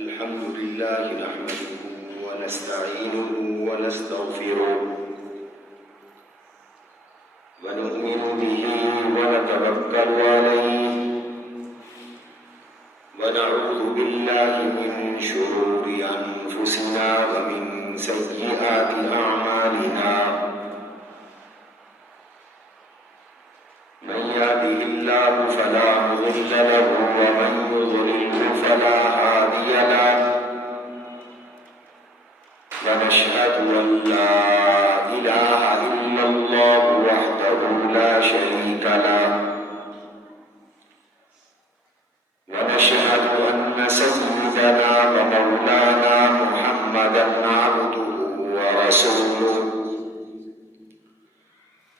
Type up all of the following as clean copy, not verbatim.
الحمد لله نحمده ونستعينه ونستغفره ونؤمن به ونتوكل عليه ونعوذ بالله من شرور أنفسنا ومن سيئات أعمالنا من يهده الله فلا مضل له ومن يضلل فلا هادي له ونشهد أن لا إله إلا الله وحده لا شريك له ونشهد أن سيدنا ومولانا محمدا عبده ورسوله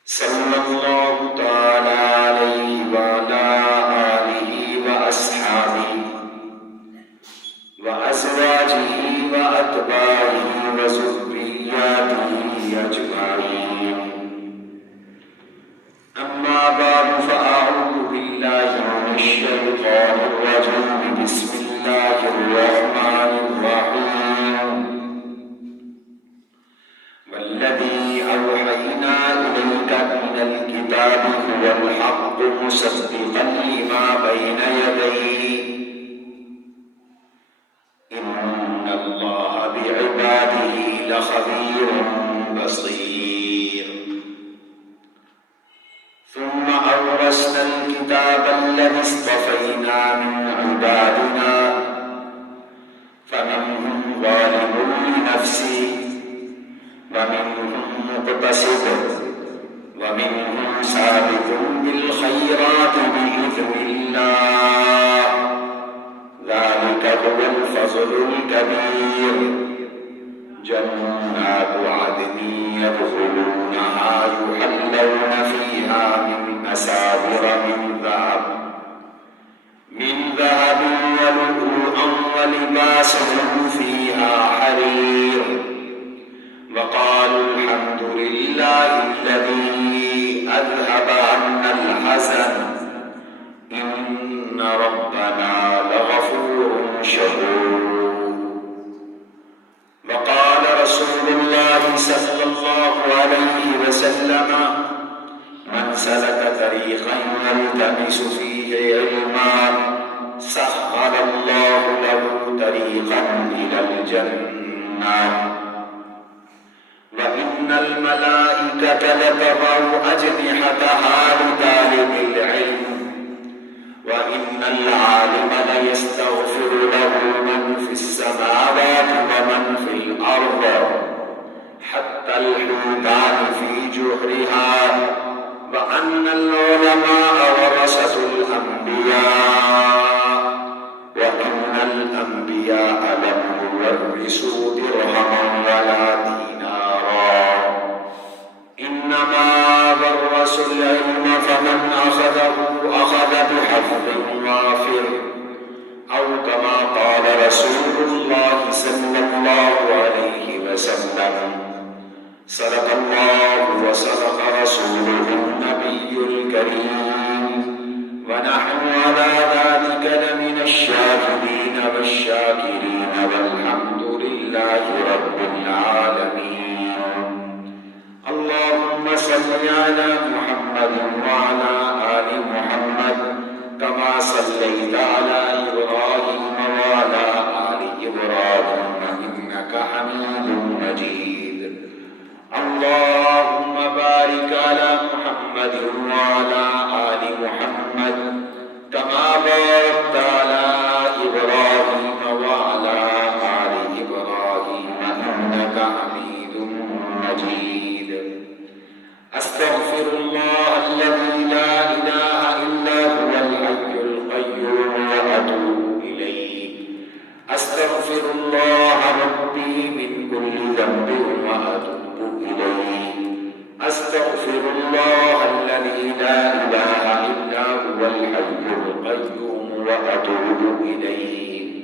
صلى الله تعالى عليه وعلى آله وأصحابه وأزواجه وأتباعه وذرياته أجمعين أما بعد فأعوذ بالله من الشيطان الرجيم بسم الله الرحمن الرحيم والذي أوحينا إليك من الكتاب هو الحق مصدقا لما بين يديه إن الله بعباده لخبير بصير ثم أورثنا الكتاب الذي اصطفينا من عبادنا فمنهم ظالم لنفسه ومنهم مقتصد ومنهم سابق بالخيرات بإذن الله ذلك هو الفضل الكبير جنات عدن يدخلونها يحلون فيها من أساور من ذهب ولؤلؤا ولباسهم فيها حرير وقالوا الحمد لله الذي أذهب عنا الحزن إن ربنا لغفور شكور وقال رسول الله صلى الله عليه وسلم من سلك طريقا يلتمس فيه علما سهل الله له طريقا إلى الجنة وإن الملائكة لتضع أجنحتها لطالب العلم وإن العالم ليستغفر له من في السماوات ومن في الأرض حتى الحوتان في جحرها وأن العلماء ورثة الأنبياء وإن الأنبياء لم يورثوا درهما ولا دينارا إنما ورثوا العلم فمن أخذه أخذ بحظ وافر أو كما قال رسول الله صلى الله عليه وسلم صدق الله وصدق رسوله النبي الكريم ونحن على ذلك لمن الشاهدين والشاكرين والحمد لله رب العالمين اللهم صل على محمد وعلى آل محمد كما صليت على إبراهيم وعلى آل إبراهيم إنك حميد مجيد اللهم بارك على محمد وعلى آل محمد كما باركت على إبراهيم وعلى آل إبراهيم إنك حميد مجيد أستغفر الله الذي لا إله إلا هو الحي القيوم وأتوب إليه أستغفر الله ربي من كل ذنب وأتوب إليه أستغفر الله الذي لا إله إلا هو الحي القيوم وأتوب إليه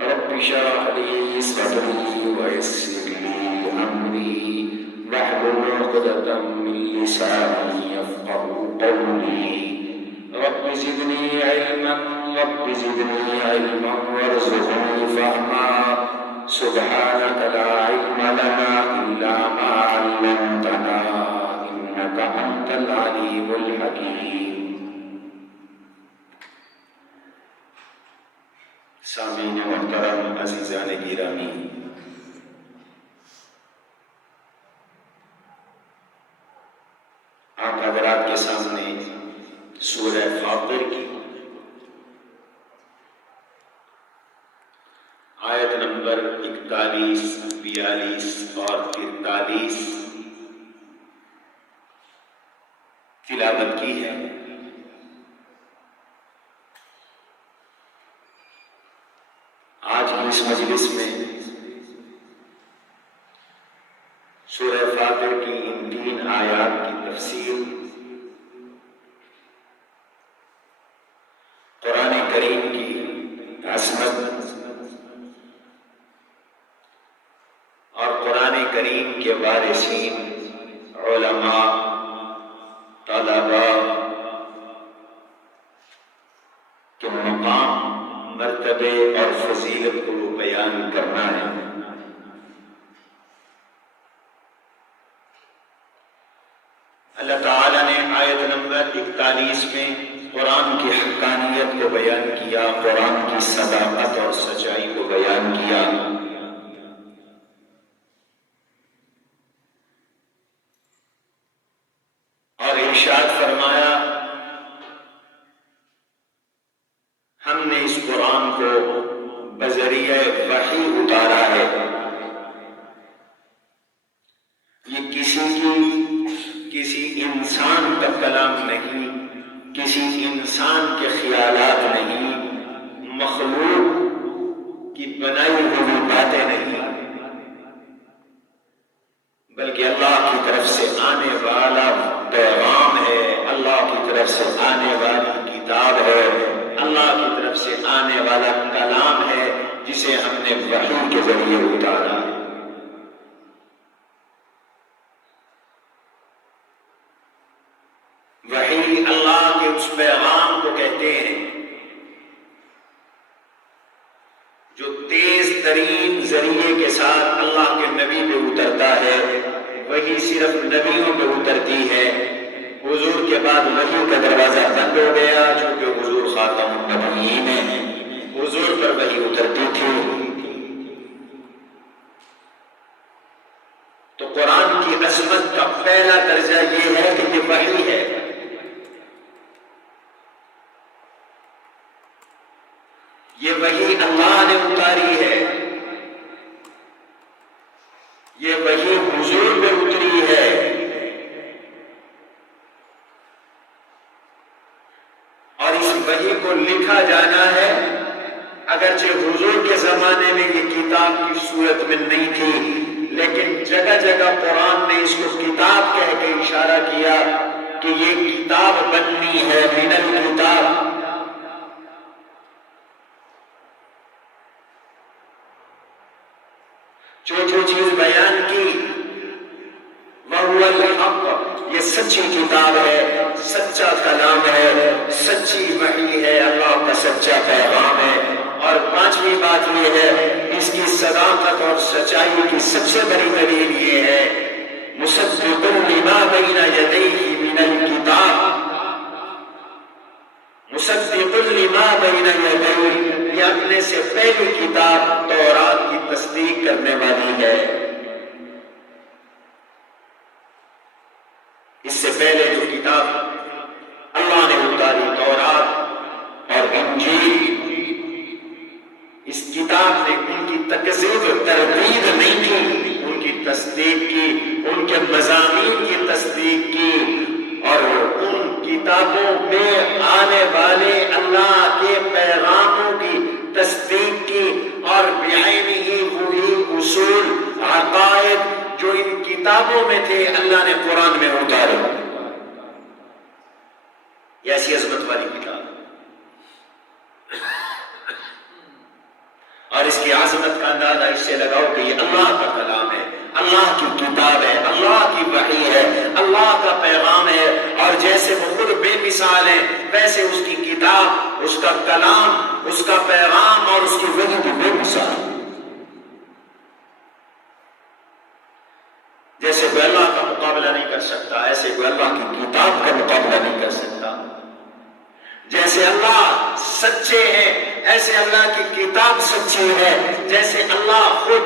رب اشرح لي صدري ويسر لي أمري واحلل عقدة من لساني يفقهوا قولي رب زدني علما رب زدني علما وارزقني فهما سبحانك لا علم لنا إلا ما علمتنا إنك أنت العليم الحكيم. سامعین محترم، عزیزان گرامی، آپ حضرات کے سامنے سورہ فاطر کی آیت نمبر 41، 42 اور 43 تلاوت کی ہے. آج اس مجلس میں سورہ فاطر کی ان 3 آیات کی تفسیر قرآن کریم کی عظمت اور قرآن کریم کے وارثین علماء، طلباء کے مقام، مرتبے اور فضیلت کو بیان کرنا ہے. اللہ تعالیٰ نے آیت نمبر 41 میں قرآن کی حقانیت کو بیان کیا، قرآن کی صداقت اور سچائی کو بیان کیا. اور ارشاد فرمایا ہم نے اس قرآن کو بذریعہ وحی اتارا ہے. یہ کسی انسان کا کلام نہیں، کسی انسان کے خیالات نہیں، مخلوق کی بنائی ہوئی باتیں نہیں، بلکہ اللہ کی طرف سے آنے والا پیغام ہے، اللہ کی طرف سے آنے والی کتاب ہے، اللہ کی طرف سے آنے والا کلام ہے جسے ہم نے وحی کے ذریعے اتارا ہے. وحی اللہ کے اس پیغام کو کہتے ہیں جو تیز ترین ذریعے کے ساتھ اللہ کے نبی پہ اترتا ہے. وحی صرف نبیوں پہ اترتی ہے. حضور کے بعد وحی کا دروازہ بند ہو گیا، چونکہ حضور خاتم النبیین ہیں، حضور پر وحی اترتی تھی. تو قرآن کی عظمت کا پہلا درجہ یہ ہے کہ یہ وحی ہے. یہ وحی اللہ نے اتاری ہے، یہ وحی حضور پہ اتری ہے. اور اس وحی کو لکھا جانا ہے. اگرچہ حضور کے زمانے میں یہ کتاب کی صورت میں نہیں تھی، لیکن جگہ جگہ قرآن نے اس کو کتاب کہہ کے اشارہ کیا کہ یہ کتاب بننی ہے، من الکتاب. جو چیز بیان کی وَهُوَ الْحَقُّ، یہ سچی کتاب ہے، سچا کلام ہے، سچی وحی ہے، اللہ کا سچا پیغام ہے. اور 5ویں بات یہ ہے، اس کی صداقت اور سچائی کی سب سے بڑی دلیل یہ ہے مُصَدِّقٌ لِمَا بَيْنَ يَدَيْهِ مِنَ الْكِتَابِ. مُصَدِّقٌ لِمَا بَيْنَ يَدَيْهِ، یہ اپنے سے پہلی کتاب تورات کی تصدیق کرنے والی ہے. اس سے پہلے جو کتاب اللہ نے اتاری تورات اور انجیل، اس کتاب نے ان کی تکذیب تردید نہیں کی، ان کی تصدیق کی، ان کے مضامین کی تصدیق کی، اور ان کتابوں میں آنے والے اللہ کے پیغاموں کی تصدیق کی. اور بعینہ وہی اصول، عقائد جو ان کتابوں میں تھے اللہ نے قرآن میں اتارے. یہ ایسی عظمت والی کتاب، اور اس کی عظمت کا اندازہ اس سے لگاؤ کہ یہ اللہ کا کلام ہے، اللہ کی کتاب ہے، اللہ کی وحی ہے، اللہ کا پیغام ہے، اور جیسے وہ خود بے مثال ہے ویسے اس کی کتاب، اس کا کلام، اس کا پیغام اور اس کی وحی بھی بے مثال ہے۔ جیسے کوئی اللہ کا مقابلہ نہیں کر سکتا ایسے کوئی اللہ کی کتاب کا مقابلہ نہیں کر سکتا۔ جیسے اللہ سچے ہیں ایسے اللہ کی کتاب سچی ہے، جیسے اللہ خود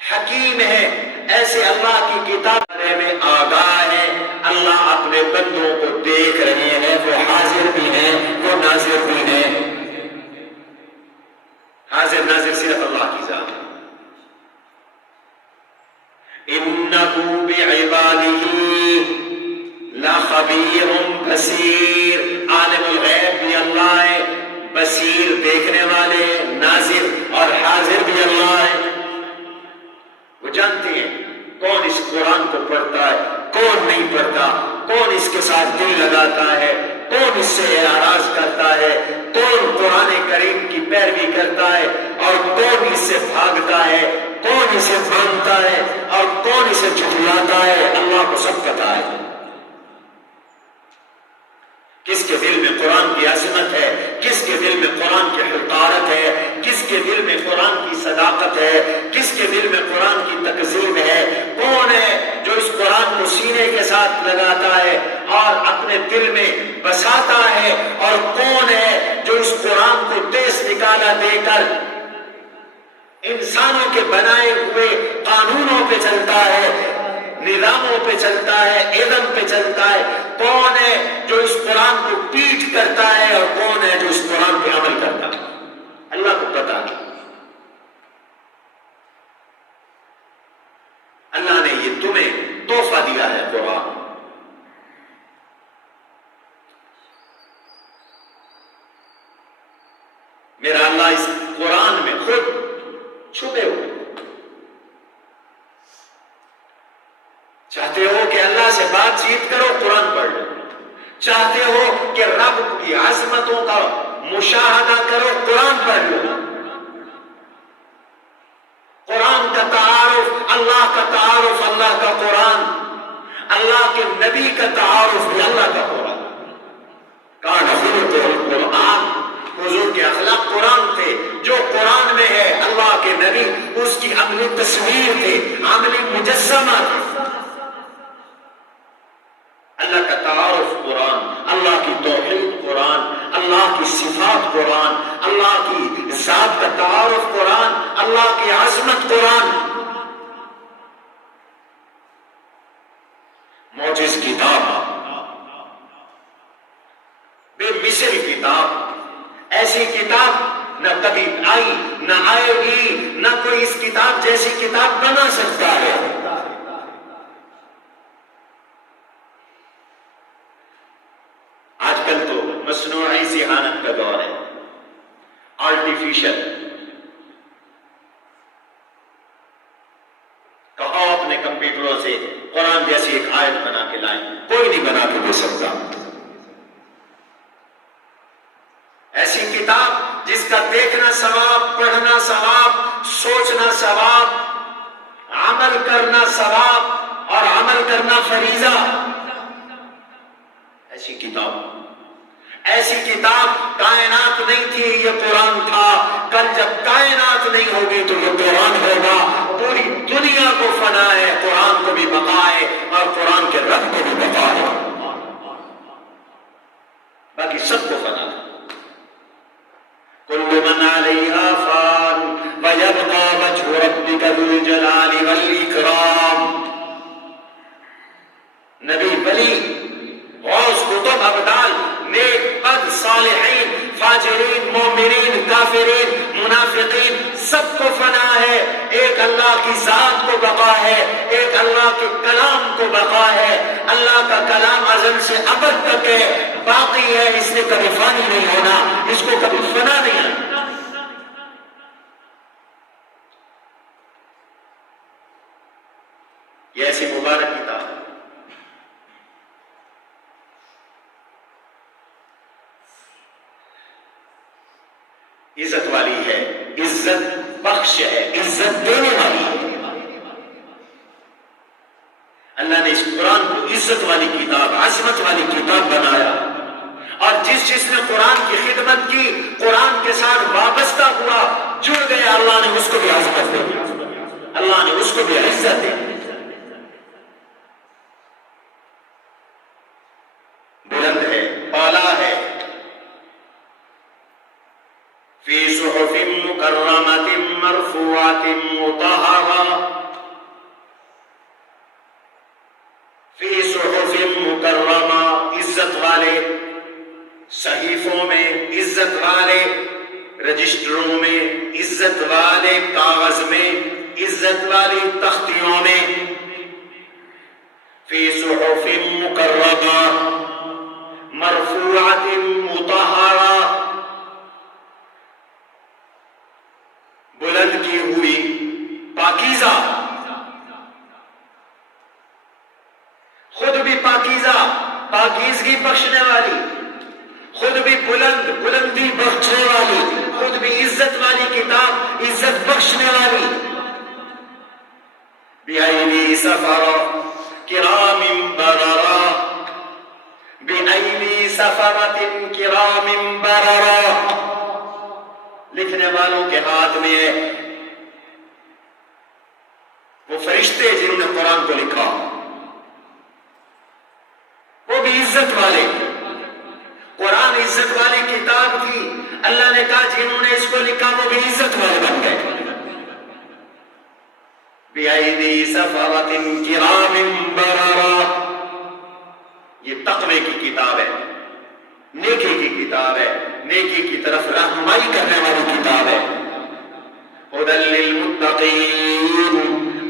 حکیم ہے ایسے اللہ کی کتاب میں آگاہ ہے۔ اللہ اپنے بندوں کو دیکھ رہے ہیں، وہ حاضر بھی ہیں، وہ ناظر بھی ہیں۔ حاضر ناظر صرف اللہ کی ذات ہے۔ إِنَّهُ بِعِبَادِهِ لَخَبِيرٌ بَصِيرٌ، عالم الغیب بھی اللہ ہے، بصیر دیکھنے والے، ناظر اور حاضر بھی اللہ ہے۔ وہ جانتے ہیں کون اس قرآن کو پڑھتا ہے، کون نہیں پڑھتا، کون اس کے ساتھ دل لگاتا ہے، کون اس سے اعراض کرتا ہے، کون قرآن کریم کی پیروی کرتا ہے اور کون اس سے بھاگتا ہے، کون اسے مانتا ہے اور کون اسے جھٹلاتا ہے، اللہ کو سب پتہ ہے۔ کس کے دل میں قرآن کی عظمت ہے، کس کے دل میں قرآن کی حقارت ہے، کس کے دل میں قرآن کی صداقت ہے، کس کے دل میں قرآن کی تکذیب ہے، کون ہے جو اس قرآن کو سینے کے ساتھ لگاتا ہے اور اپنے دل میں بساتا ہے، اور کون ہے جو اس قرآن کو دیس نکالا دے کر انسانوں کے بنائے ہوئے قانونوں پہ چلتا ہے، نظاموں پہ چلتا ہے، اذن پہ چلتا ہے۔ کون ہے جو اس قرآن کو پیٹ کرتا ہے اور کون ہے جو اس قرآن پہ عمل کرتا ہے، اللہ کو پتا ہے۔ اللہ نے یہ تمہیں تحفہ دیا ہے قرآن، میرا اللہ اس قرآن میں خود چھپے ہوئے۔ چاہتے ہو کہ اللہ سے بات چیت کرو، قرآن پڑھ لو۔ چاہتے ہو کہ رب کی عظمتوں کا مشاہدہ کرو، قرآن پڑھ لو۔ قرآن کا تعارف، اللہ کا تعارف اللہ کا قرآن، اللہ کے نبی کا تعارف بھی اللہ کا قرآن۔ کان خلق القرآن، حضور کے اخلاق قرآن تھے، جو قرآن میں ہے اللہ کے نبی اس کی عملی تصویر تھے، عملی مجسمہ تھے۔ اللہ کا تعارف قرآن، اللہ کی توحید قرآن، اللہ کی صفات قرآن، اللہ کی ذات کا تعارف قرآن، اللہ کی عظمت قرآن۔ معجز کتاب، بے مثل کتاب، ایسی کتاب نہ کبھی آئی نہ آئے گی، نہ کوئی اس کتاب جیسی کتاب بنا سکتا ہے۔ مصنوعی ذہانت کا دور ہے، آرٹیفیشل۔ کہو اپنے کمپیوٹروں سے قرآن جیسی ایک آیت بنا کے لائیں، کوئی نہیں بنا کے دے سکتا۔ ایسی کتاب جس کا دیکھنا ثواب، پڑھنا ثواب، سوچنا ثواب، عمل کرنا ثواب اور عمل کرنا فریضہ، ایسی کتاب۔ ایسی کتاب کائنات نہیں تھی، یہ قرآن تھا۔ کل جب کائنات نہیں ہوگی تو یہ قرآن ہوگا۔ پوری دنیا کو فنا ہے، قرآن کو بھی بقا ہے اور قرآن کے رب کو بھی بقا ہے، باقی سب کو فنا ہے۔ کل من علیہا فان ویبقى وجہ ربک ذو الجلال والاکرام۔ نبی، ولی، غوث، قطب، ابدال، نیک، بد، صالحین، فاجرین، مومنین، کافرین، منافقین، سب کو فنا ہے۔ ایک اللہ کی ذات کو بقا ہے، ایک اللہ کے کلام کو بقا ہے۔ اللہ کا کلام ازل سے ابد تک ہے، باقی ہے، اس نے کبھی فانی نہیں ہونا، اس کو کبھی فنا نہیں ہونا۔ یہ ایسی مبارک کتاب ہے، عزت والی ہے، عزت بخش ہے، عزت دینے والی ہے۔ عزت والی کتاب، عظمت والی کتاب بنایا، اور جس نے قرآن کی خدمت کی، قرآن کے ساتھ وابستہ ہوا، جڑ گیا، اللہ نے اس کو بھی عظمت دی، اللہ نے اس کو بھی عزت دی، بلند ہے، اعلیٰ ہے۔ فی صحف مکرمۃ مرفوعۃ مطہرہ، فی صحف مکرمہ، عزت والے صحیفوں میں، عزت والے رجسٹروں میں، عزت والے کاغذ میں، عزت والی تختیوں میں، فی صحف مکرمہ مرفوعۃ مطہرہ، بلند کی ہوئی، پاکیزہ، خود بھی پاکیزہ، پاکیزگی بخشنے والی، خود بھی بلند، بلندی بخشنے والی، خود بھی عزت والی کتاب، عزت بخشنے والی، بِأَيْدِي سَفَرَةٍ كِرَامٍ بَرَرَةٍ، بِأَيْدِي سَفَرَةٍ كِرَامٍ بَرَرَةٍ، لکھنے والوں کے ہاتھ میں وہ فرشتے جنہوں نے قرآن کو لکھا، وہ بھی عزت والے، قرآن عزت والی کتاب تھی، اللہ نے کہا جنہوں نے اس کو لکھا وہ بھی عزت والے بن گئے، بِأَيْدِي سَفَرَةٍ كِرَامٍ بَرَرَةٍ، یہ تقوی کی کتاب ہے، نیکی کی کتاب ہے، نیکی کی طرف رہنمائی کرنے والی کتاب ہے، هُدًى لِّلْمُتَّقِينَ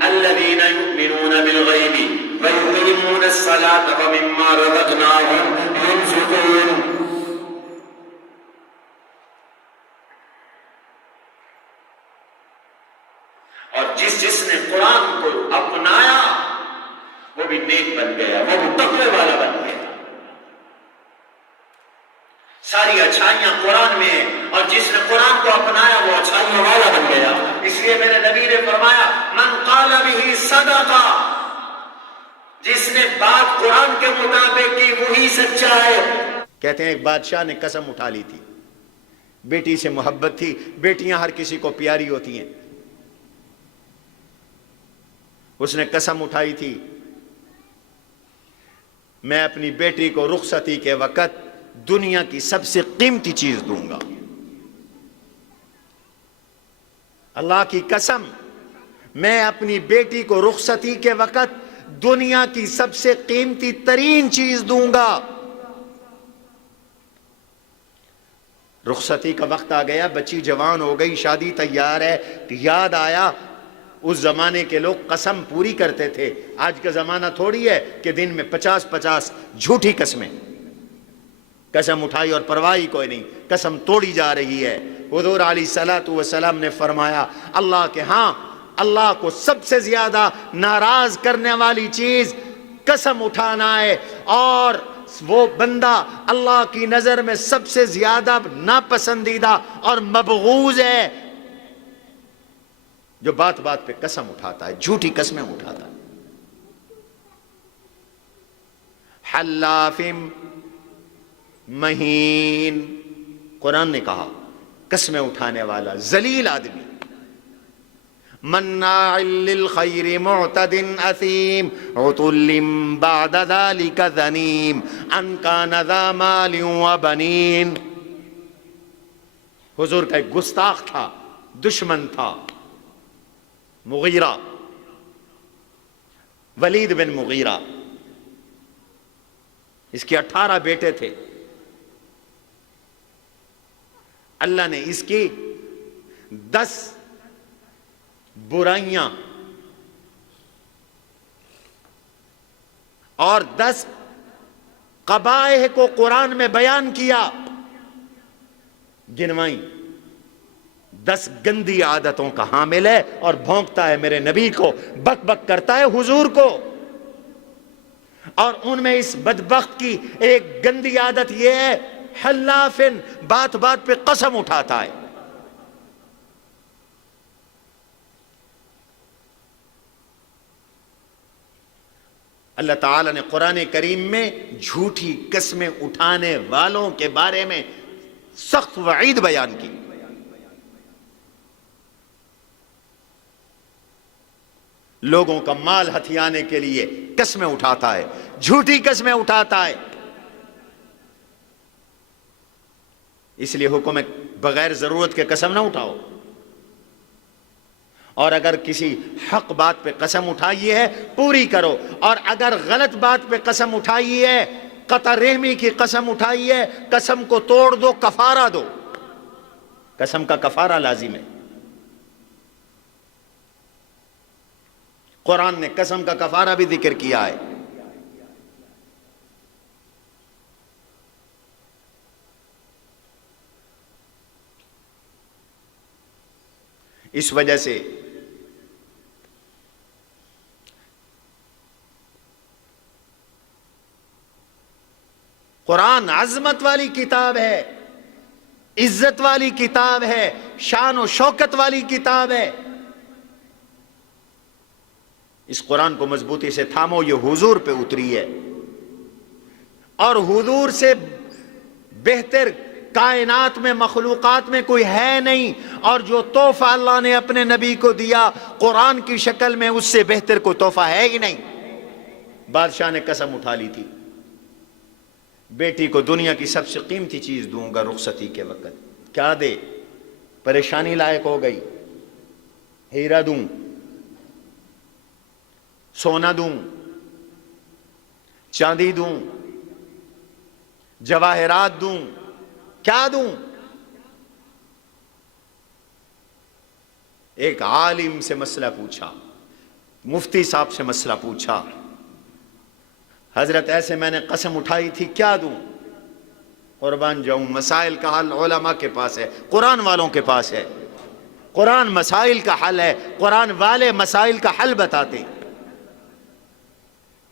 الَّذِينَ يُؤْمِنُونَ بِالْغَيْبِ وَيُقِيمُونَ الصَّلَاةَ وَمِمَّا رَزَقْنَاهُمْ يُنْفِقُونَ، اور جس نے قرآن کو اپنایا وہ بھی نیک بن گیا، وہ بھی تقوی والا بن گیا، ساری اچھائیاں قرآن میں ہیں، اور جس نے قرآن کو اپنایا وہ اچھائیوں والا بن گیا۔ اس لیے میرے نبی نے فرمایا من قال به صدقہ، جس نے بات قرآن کے مطابق کی وہی سچا ہے۔ کہتے ہیں ایک بادشاہ نے قسم اٹھا لی تھی، بیٹی سے محبت تھی، بیٹیاں ہر کسی کو پیاری ہوتی ہیں، اس نے قسم اٹھائی تھی میں اپنی بیٹی کو رخصتی کے وقت دنیا کی سب سے قیمتی چیز دوں گا، اللہ کی قسم میں اپنی بیٹی کو رخصتی کے وقت دنیا کی سب سے قیمتی ترین چیز دوں گا۔ رخصتی کا وقت آ گیا، بچی جوان ہو گئی، شادی تیار ہے، یاد آیا اس زمانے کے لوگ قسم پوری کرتے تھے، آج کا زمانہ تھوڑی ہے کہ دن میں 50 جھوٹی قسمیں، قسم اٹھائی اور پرواہی کوئی نہیں، قسم توڑی جا رہی ہے۔ حضور علیہ الصلوۃ والسلام نے فرمایا اللہ کے ہاں اللہ کو سب سے زیادہ ناراض کرنے والی چیز قسم اٹھانا ہے، اور وہ بندہ اللہ کی نظر میں سب سے زیادہ ناپسندیدہ اور مبغوض ہے جو بات بات پہ قسم اٹھاتا ہے، جھوٹی قسمیں اٹھاتا ہے۔ حلاف مہین، قرآن نے کہا قسمیں اٹھانے والا ذلیل آدمی، مناع للخیر معتد اثیم عتل بعد ذلك ذنیم ان کان ذا مال وبنین۔ حضور کا ایک گستاخ تھا، دشمن تھا، مغیرہ، ولید بن مغیرہ، اس کے 18 بیٹے تھے، اللہ نے اس کی 10 برائیاں اور 10 قبائح کو قرآن میں بیان کیا، گنوائیں، 10 گندی عادتوں کا حامل ہے اور بھونکتا ہے میرے نبی کو، بک بک کرتا ہے حضور کو، اور ان میں اس بدبخت کی ایک گندی عادت یہ ہے حلافن، بات بات پہ قسم اٹھاتا ہے۔ اللہ تعالیٰ نے قرآن کریم میں جھوٹی قسمیں اٹھانے والوں کے بارے میں سخت وعید بیان کی. لوگوں کا مال ہتھیانے کے لیے قسمیں اٹھاتا ہے، جھوٹی قسمیں اٹھاتا ہے. اس لیے حکم ہے بغیر ضرورت کے قسم نہ اٹھاؤ، اور اگر کسی حق بات پہ قسم اٹھائی ہے پوری کرو، اور اگر غلط بات پہ قسم اٹھائی ہے، قطع رحمی کی قسم اٹھائی ہے، قسم کو توڑ دو، کفارہ دو. قسم کا کفارہ لازم ہے. قرآن نے قسم کا کفارہ بھی ذکر کیا ہے. اس وجہ سے قرآن عظمت والی کتاب ہے، عزت والی کتاب ہے، شان و شوکت والی کتاب ہے. اس قرآن کو مضبوطی سے تھامو. یہ حضور پہ اتری ہے، اور حضور سے بہتر کائنات میں، مخلوقات میں کوئی ہے نہیں. اور جو تحفہ اللہ نے اپنے نبی کو دیا قرآن کی شکل میں، اس سے بہتر کوئی تحفہ ہے ہی نہیں. بادشاہ نے قسم اٹھا لی تھی، بیٹی کو دنیا کی سب سے قیمتی چیز دوں گا رخصتی کے وقت. کیا دے؟ پریشانی لائق ہو گئی. ہیرا دوں، سونا دوں، چاندی دوں، جواہرات دوں، کیا دوں؟ ایک عالم سے مسئلہ پوچھا، مفتی صاحب سے مسئلہ پوچھا، حضرت ایسے میں نے قسم اٹھائی تھی، کیا دوں؟ قربان جاؤں، مسائل کا حل علماء کے پاس ہے، قرآن والوں کے پاس ہے. قرآن مسائل کا حل ہے، قرآن والے مسائل کا حل بتاتے ہیں.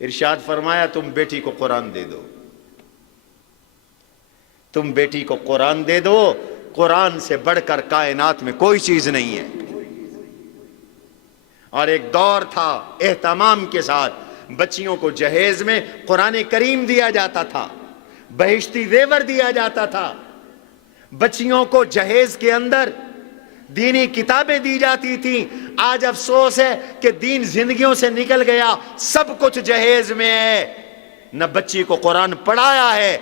ارشاد فرمایا تم بیٹی کو قرآن دے دو، تم بیٹی کو قرآن دے دو. قرآن سے بڑھ کر کائنات میں کوئی چیز نہیں ہے. اور ایک دور تھا اہتمام کے ساتھ بچیوں کو جہیز میں قرآن کریم دیا جاتا تھا، بہشتی زیور دیا جاتا تھا. بچیوں کو جہیز کے اندر دینی کتابیں دی جاتی تھیں. آج افسوس ہے کہ دین زندگیوں سے نکل گیا، سب کچھ جہیز میں ہے. نہ بچی کو قرآن پڑھایا ہے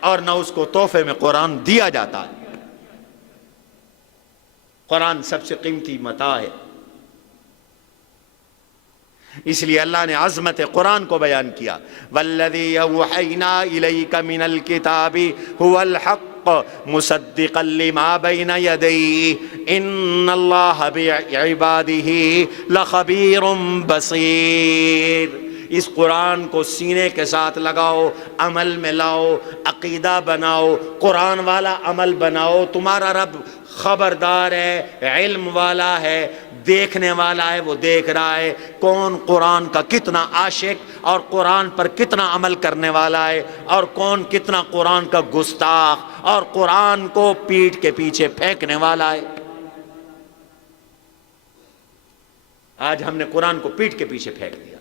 اور نہ اس کو تحفے میں قرآن دیا جاتا ہے. قرآن سب سے قیمتی متاع ہے. اس لیے اللہ نے عظمت قرآن کو بیان کیا. والذی اوحینا الیک من الکتاب هو الحق مصدقا لما بین یدیہ ان اللہ بعبادہ لخبیر بصیر. اس قرآن کو سینے کے ساتھ لگاؤ، عمل میں لاؤ، عقیدہ بناؤ، قرآن والا عمل بناؤ. تمہارا رب خبردار ہے، علم والا ہے، دیکھنے والا ہے. وہ دیکھ رہا ہے کون قرآن کا کتنا عاشق اور قرآن پر کتنا عمل کرنے والا ہے، اور کون کتنا قرآن کا گستاخ اور قرآن کو پیٹھ کے پیچھے پھینکنے والا ہے. آج ہم نے قرآن کو پیٹھ کے پیچھے پھینک دیا.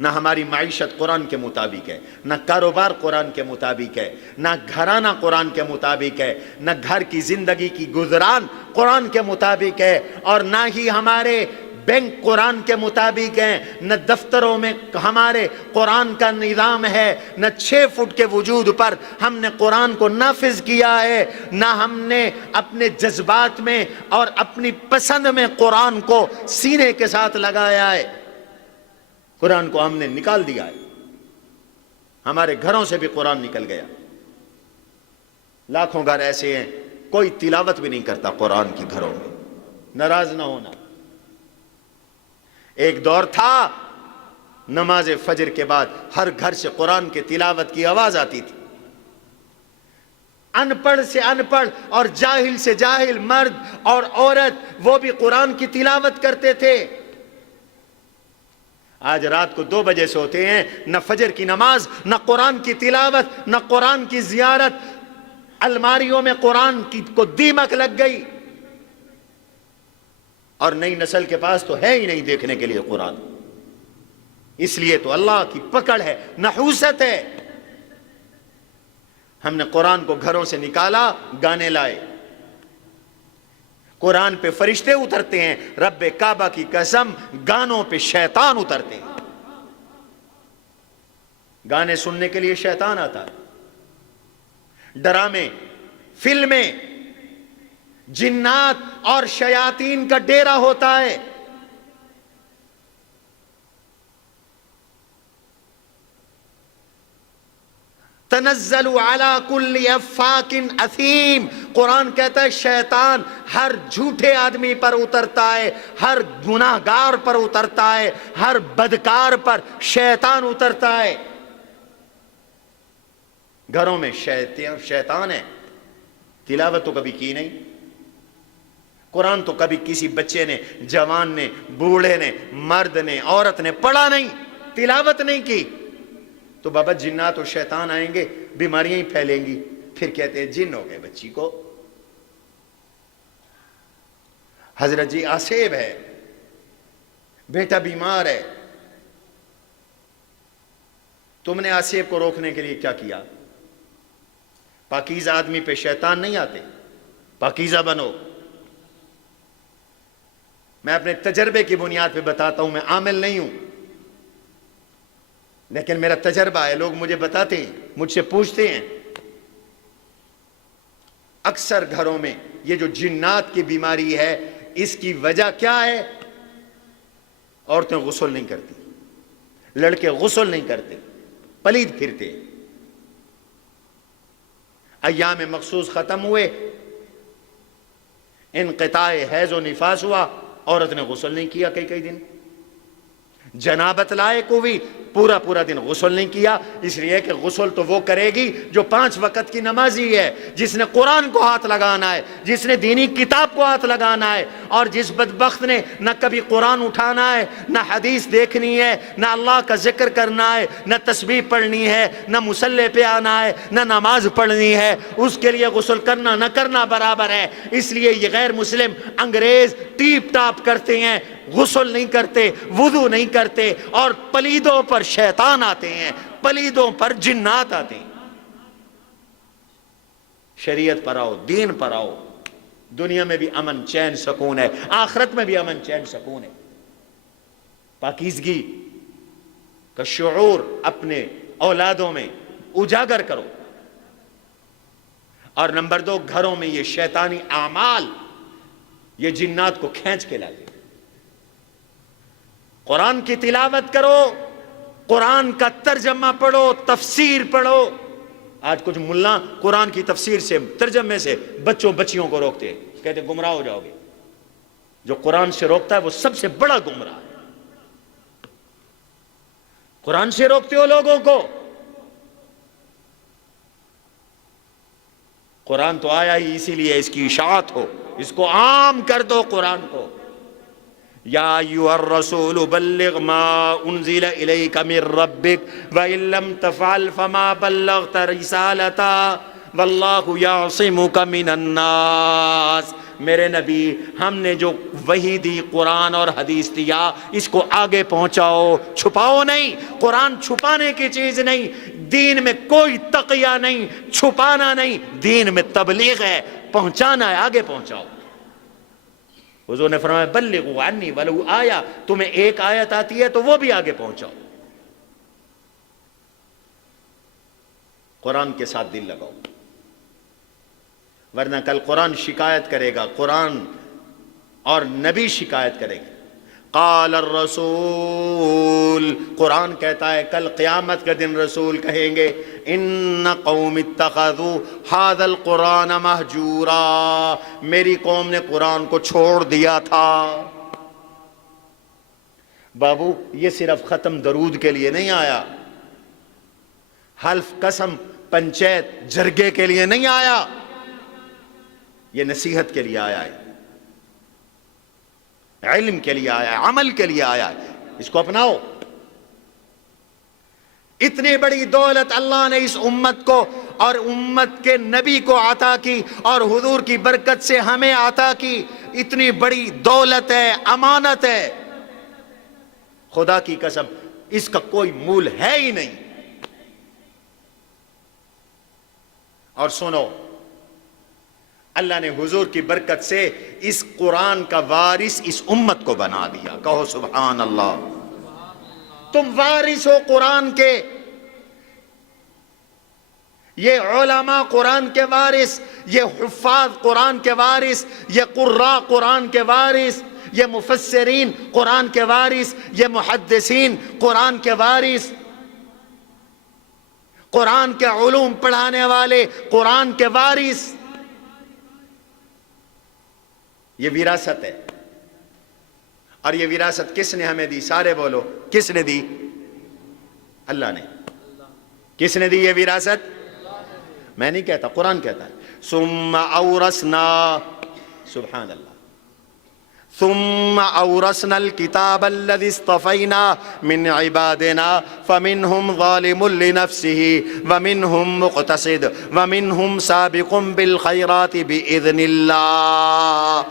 نہ ہماری معیشت قرآن کے مطابق ہے، نہ کاروبار قرآن کے مطابق ہے، نہ گھرانہ قرآن کے مطابق ہے، نہ گھر کی زندگی کی گزران قرآن کے مطابق ہے، اور نہ ہی ہمارے بینک قرآن کے مطابق ہیں، نہ دفتروں میں ہمارے قرآن کا نظام ہے، نہ 6 فٹ کے وجود پر ہم نے قرآن کو نافذ کیا ہے، نہ ہم نے اپنے جذبات میں اور اپنی پسند میں قرآن کو سینے کے ساتھ لگایا ہے. قرآن کو ہم نے نکال دیا ہے. ہمارے گھروں سے بھی قرآن نکل گیا. لاکھوں گھر ایسے ہیں کوئی تلاوت بھی نہیں کرتا قرآن کی گھروں میں. ناراض نہ ہونا. ایک دور تھا نماز فجر کے بعد ہر گھر سے قرآن کے تلاوت کی آواز آتی تھی. ان پڑھ سے ان پڑھ اور جاہل سے جاہل، مرد اور عورت، وہ بھی قرآن کی تلاوت کرتے تھے. آج رات کو 2 بجے سوتے ہیں، نہ فجر کی نماز، نہ قرآن کی تلاوت، نہ قرآن کی زیارت. الماریوں میں قرآن کی کو دیمک لگ گئی. اور نئی نسل کے پاس تو ہے ہی نہیں دیکھنے کے لیے قرآن. اس لیے تو اللہ کی پکڑ ہے، نحوست ہے. ہم نے قرآن کو گھروں سے نکالا، گانے لائے. قرآن پہ فرشتے اترتے ہیں، رب کعبہ کی قسم گانوں پہ شیطان اترتے ہیں. گانے سننے کے لیے شیطان آتا ہے، ڈرامے، فلمیں، جنات اور شیاطین کا ڈیرا ہوتا ہے. تنزل علی کل افاک اثیم، قرآن کہتا ہے شیطان ہر جھوٹے آدمی پر اترتا ہے، ہر گناہ گار پر اترتا ہے، ہر بدکار پر شیطان اترتا ہے. گھروں میں شیطان ہے. تلاوت تو کبھی کی نہیں، قرآن تو کبھی کسی بچے نے، جوان نے، بوڑھے نے، مرد نے، عورت نے پڑھا نہیں، تلاوت نہیں کی. تو بابا جنات اور شیطان آئیں گے، بیماریاں ہی پھیلیں گی. پھر کہتے ہیں جن ہو گئے بچی کو. حضرت جی آصیب ہے، بیٹا بیمار ہے، تم نے آصیب کو روکنے کے لیے کیا کیا؟ پاکیزہ آدمی پہ شیطان نہیں آتے، پاکیزہ بنو. میں اپنے تجربے کی بنیاد پہ بتاتا ہوں، میں عامل نہیں ہوں، لیکن میرا تجربہ ہے. لوگ مجھے بتاتے ہیں، مجھ سے پوچھتے ہیں. اکثر گھروں میں یہ جو جنات کی بیماری ہے، اس کی وجہ کیا ہے؟ عورتیں غسل نہیں کرتی، لڑکے غسل نہیں کرتے، پلید پھرتے. ایام مخصوص ختم ہوئے، انقطاع حیض و نفاس ہوا، عورت نے غسل نہیں کیا کئی دن. جنابت لائق ہوئی، پورا دن غسل نہیں کیا. اس لیے کہ غسل تو وہ کرے گی جو 5 وقت کی نمازی ہے، جس نے قرآن کو ہاتھ لگانا ہے، جس نے دینی کتاب کو ہاتھ لگانا ہے. اور جس بدبخت نے نہ کبھی قرآن اٹھانا ہے، نہ حدیث دیکھنی ہے، نہ اللہ کا ذکر کرنا ہے، نہ تسبیح پڑھنی ہے، نہ مصلی پہ آنا ہے، نہ نماز پڑھنی ہے، اس کے لیے غسل کرنا نہ کرنا برابر ہے. اس لیے یہ غیر مسلم انگریز ٹیپ ٹاپ کرتے ہیں، غسل نہیں کرتے، وضو نہیں کرتے، اور پلیدوں پر شیطان آتے ہیں، پلیدوں پر جنات آتے ہیں. شریعت پر آؤ، دین پر آؤ. دنیا میں بھی امن چین سکون ہے، آخرت میں بھی امن چین سکون ہے. پاکیزگی کا شعور اپنے اولادوں میں اجاگر کرو. اور نمبر 2، گھروں میں یہ شیطانی اعمال یہ جنات کو کھینچ کے لاتے. قرآن کی تلاوت کرو، قرآن کا ترجمہ پڑھو، تفسیر پڑھو. آج کچھ ملا قرآن کی تفسیر سے، ترجمے سے بچیوں کو روکتے ہیں، کہتے گمراہ ہو جاؤ گے. جو قرآن سے روکتا ہے وہ سب سے بڑا گمراہ ہے. قرآن سے روکتے ہو لوگوں کو. قرآن تو آیا ہی اسی لیے اس کی اشاعت ہو، اس کو عام کر دو قرآن کو. یا ایھا الرسول بلغ ما انزل الیک من ربک وان لم تفعل فما بلغت رسالتا واللہ یعصمک من الناس. میرے نبی، ہم نے جو وحی دی، قرآن اور حدیث دیا، اس کو آگے پہنچاؤ، چھپاؤ نہیں. قرآن چھپانے کی چیز نہیں، دین میں کوئی تقیہ نہیں، چھپانا نہیں. دین میں تبلیغ ہے، پہنچانا ہے، آگے پہنچاؤ. حضور نے فرمایا بلغوا عنی ولو آیا، تمہیں ایک آیت آتی ہے تو وہ بھی آگے پہنچاؤ. قرآن کے ساتھ دل لگاؤ، ورنہ کل قرآن شکایت کرے گا، قرآن اور نبی شکایت کرے گا. قال الرسول، قرآن کہتا ہے کل قیامت کے دن رسول کہیں گے ان قوم اتخذوا هذا القرآن مہجورا، میری قوم نے قرآن کو چھوڑ دیا تھا. بابو یہ صرف ختم درود کے لیے نہیں آیا، حلف قسم پنچیت جرگے کے لیے نہیں آیا، یہ نصیحت کے لیے آیا ہے، علم کے لیے آیا ہے، عمل کے لیے آیا ہے. اس کو اپناؤ. اتنی بڑی دولت اللہ نے اس امت کو اور امت کے نبی کو عطا کی، اور حضور کی برکت سے ہمیں عطا کی. اتنی بڑی دولت ہے، امانت ہے، خدا کی قسم اس کا کوئی مول ہے ہی نہیں۔ اور سنو، اللہ نے حضور کی برکت سے اس قرآن کا وارث اس امت کو بنا دیا، کہو سبحان اللہ۔ تم وارث ہو قرآن کے، یہ علماء قرآن کے وارث، یہ حفاظ قرآن کے وارث، یہ قراء قرآن کے وارث، یہ مفسرین قرآن کے وارث، یہ محدثین قرآن کے وارث، قرآن کے علوم پڑھانے والے قرآن کے وارث۔ یہ وراثت ہے، اور یہ وراثت کس نے ہمیں دی؟ سارے بولو، کس نے دی؟ اللہ نے۔ کس نے دی یہ وراثت؟ میں نہیں کہتا، قرآن کہتا ہے ثم اورثنا، سبحان اللہ، ثم اورثنا الكتاب الذي اصطفينا من عبادنا فمنهم ظالم لنفسه ومنهم مقتصد ومنهم سابق بالخيرات بإذن الله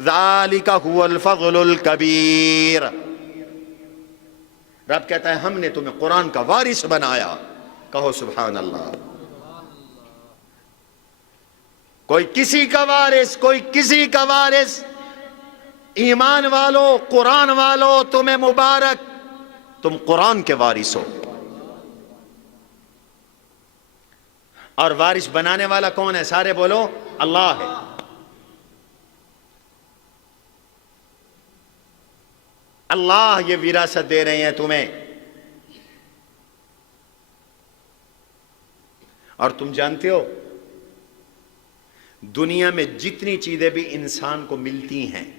ذلك هو الفضل الكبير۔ رب کہتا ہے ہم نے تمہیں قرآن کا وارث بنایا، کہو سبحان اللہ۔ کوئی کسی کا وارث، کوئی کسی کا وارث۔ ایمان والو، قرآن والو، تمہیں مبارک، تم قرآن کے وارث ہو۔ اور وارث بنانے والا کون ہے؟ سارے بولو، اللہ ہے۔ اللہ یہ وراثت دے رہے ہیں تمہیں۔ اور تم جانتے ہو دنیا میں جتنی چیزیں بھی انسان کو ملتی ہیں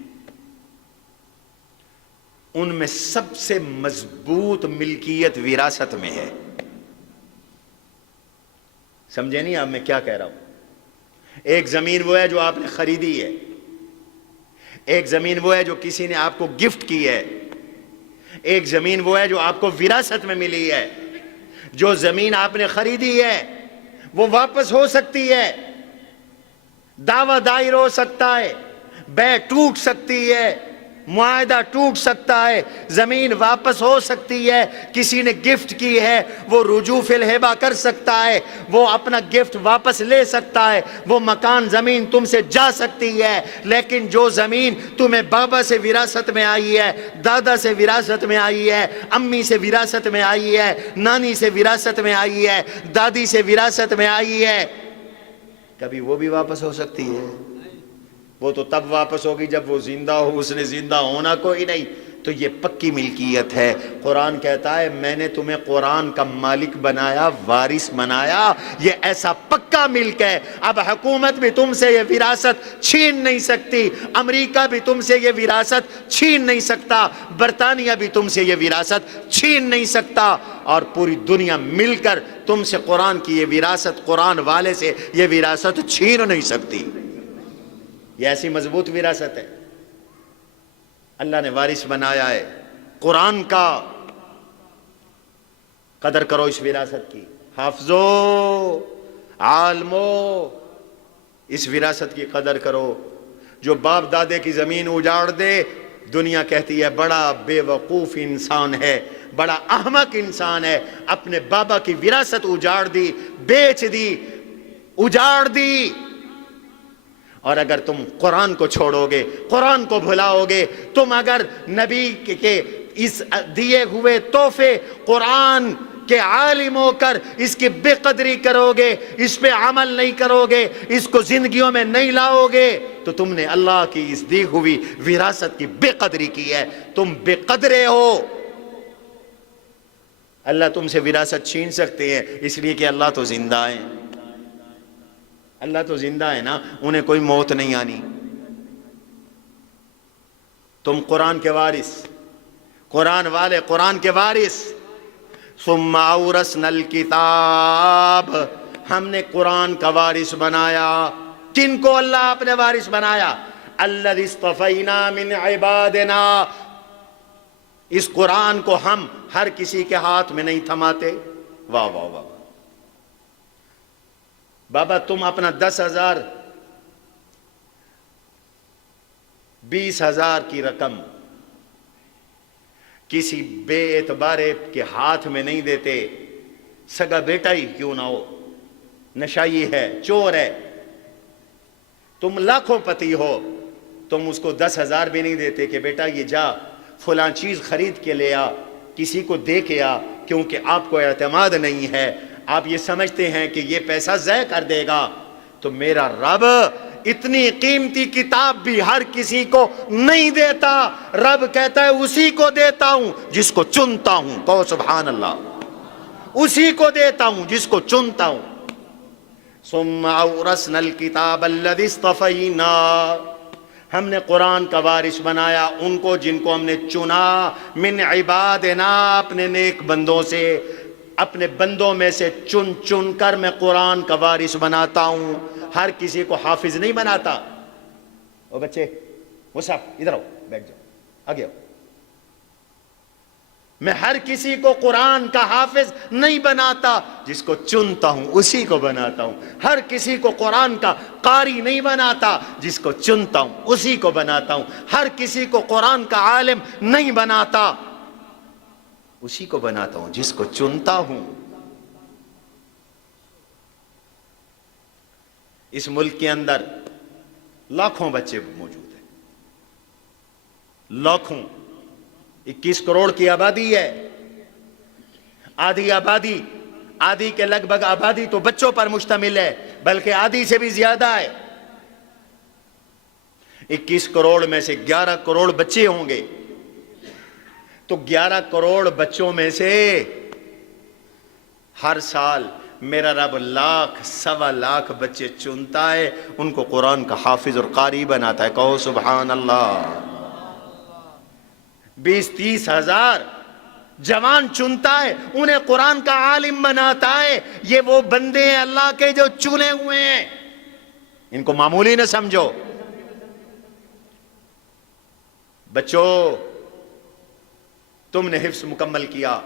ان میں سب سے مضبوط ملکیت وراثت میں ہے۔ سمجھے نہیں آپ میں کیا کہہ رہا ہوں؟ ایک زمین وہ ہے جو آپ نے خریدی ہے، ایک زمین وہ ہے جو کسی نے آپ کو گفٹ کی ہے، ایک زمین وہ ہے جو آپ کو وراثت میں ملی ہے۔ جو زمین آپ نے خریدی ہے وہ واپس ہو سکتی ہے، دعویٰ دائر ہو سکتا ہے، بیع ٹوٹ سکتی ہے، معاہدہ ٹوٹ سکتا ہے، زمین واپس ہو سکتی ہے، کسی نے گفٹ کی ہے وہ رجوع فی الہبہ کر سکتا ہے، وہ اپنا گفٹ واپس لے سکتا ہے، وہ مکان زمین تم سے جا سکتی ہے۔ لیکن جو زمین تمہیں بابا سے وراثت میں آئی ہے، دادا سے وراثت میں آئی ہے، امی سے وراثت میں آئی ہے، نانی سے وراثت میں آئی ہے، دادی سے وراثت میں آئی ہے، کبھی وہ بھی واپس ہو سکتی ہے۔ وہ تو تب واپس ہوگی جب وہ زندہ ہو، اس نے زندہ ہونا کوئی نہیں۔ تو یہ پکی ملکیت ہے۔ قرآن کہتا ہے میں نے تمہیں قرآن کا مالک بنایا، وارث بنایا، یہ ایسا پکا ملک ہے۔ اب حکومت بھی تم سے یہ وراثت چھین نہیں سکتی، امریکہ بھی تم سے یہ وراثت چھین نہیں سکتا، برطانیہ بھی تم سے یہ وراثت چھین نہیں سکتا، اور پوری دنیا مل کر تم سے قرآن کی یہ وراثت، قرآن والے سے یہ وراثت چھین نہیں سکتی۔ یہ ایسی مضبوط وراثت ہے، اللہ نے وارث بنایا ہے قرآن کا۔ قدر کرو اس وراثت کی، حافظو، عالمو، اس وراثت کی قدر کرو۔ جو باپ دادے کی زمین اجاڑ دے، دنیا کہتی ہے بڑا بے وقوف انسان ہے، بڑا احمق انسان ہے، اپنے بابا کی وراثت اجاڑ دی، بیچ دی، اجاڑ دی۔ اور اگر تم قرآن کو چھوڑو گے، قرآن کو بھلاؤ گے، تم اگر نبی کے اس دیے ہوئے تحفے قرآن کے عالم ہو کر اس کی بے قدری کرو گے، اس پہ عمل نہیں کرو گے، اس کو زندگیوں میں نہیں لاؤ گے، تو تم نے اللہ کی اس دی ہوئی وراثت کی بے قدری کی ہے، تم بے قدرے ہو۔ اللہ تم سے وراثت چھین سکتے ہیں اس لیے کہ اللہ تو زندہ ہے، اللہ تو زندہ ہے نا، انہیں کوئی موت نہیں آنی۔ تم قرآن کے وارث، قرآن والے قرآن کے وارث۔ ثم اورثنا الکتاب، ہم نے قرآن کا وارث بنایا۔ کن کو اللہ اپنے وارث بنایا؟ الذی اصطفینا من عبادنا۔ اس قرآن کو ہم ہر کسی کے ہاتھ میں نہیں تھماتے۔ واہ واہ واہ۔ بابا تم اپنا 10,000 20,000 کی رقم کسی بے اعتبارے کے ہاتھ میں نہیں دیتے، سگا بیٹا ہی کیوں نہ ہو، نشائی ہے، چور ہے، تم لاکھوں پتی ہو، تم اس کو 10,000 بھی نہیں دیتے کہ بیٹا یہ جا فلاں چیز خرید کے لے آ، کسی کو دے کے آ، کیونکہ آپ کو اعتماد نہیں ہے، آپ یہ سمجھتے ہیں کہ یہ پیسہ ضائع کر دے گا۔ تو میرا رب اتنی قیمتی کتاب بھی ہر کسی کو نہیں دیتا، رب کہتا ہے اسی کو دیتا ہوں جس کو چنتا ہوں، کہو سبحان اللہ، اسی کو دیتا ہوں جس کو چنتا ہوں۔ ثم اورثنا الکتاب الذی اصطفینا، ہم نے قرآن کا وارث بنایا ان کو جن کو ہم نے چنا، من عبادنا، اپنے نیک بندوں سے، اپنے بندوں میں سے چن چن کر میں قرآن کا وارث بناتا ہوں، ہر کسی کو حافظ نہیں بناتا۔ او بچے مصعب ادھر آؤ، بیٹھ جاؤ، آگے آؤ، میں ہر کسی کو قرآن کا حافظ نہیں بناتا، جس کو چنتا ہوں اسی کو بناتا ہوں، ہر کسی کو قرآن کا قاری نہیں بناتا، جس کو چنتا ہوں اسی کو بناتا ہوں، ہر کسی کو قرآن کا عالم نہیں بناتا، اسی کو بناتا ہوں جس کو چنتا ہوں۔ اس ملک کے اندر لاکھوں بچے موجود ہیں، لاکھوں، 21 کروڑ کی آبادی ہے، آدھی آبادی، آدھی کے لگ بھگ آبادی تو بچوں پر مشتمل ہے، بلکہ آدھی سے بھی زیادہ ہے۔ 21 کروڑ میں سے 11 کروڑ بچے ہوں گے، تو 11 کروڑ بچوں میں سے ہر سال میرا رب 1,00,000 سوا لاکھ بچے چنتا ہے، ان کو قرآن کا حافظ اور قاری بناتا ہے، کہو سبحان اللہ۔ 20-30 ہزار جوان چنتا ہے، انہیں قرآن کا عالم بناتا ہے، یہ وہ بندے ہیں اللہ کے جو چنے ہوئے ہیں، ان کو معمولی نہ سمجھو۔ بچوں تم نے حفظ مکمل کیا،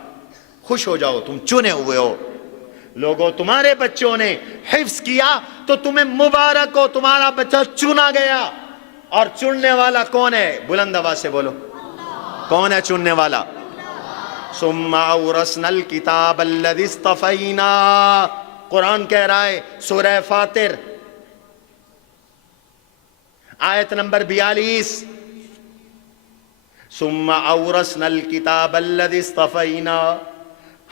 خوش ہو جاؤ، تم چنے ہوئے ہو۔ لوگوں تمہارے بچوں نے حفظ کیا تو تمہیں مبارک ہو، تمہارا بچہ چنا گیا۔ اور چننے والا کون ہے؟ بلند آواز سے بولو، کون ہے چننے والا؟ ثم اورثنا الکتاب الذی اصطفینا، قرآن کہہ رہا ہے سورہ فاطر آیت نمبر 42، ثم اورثنا الکتاب الذی اصطفینا،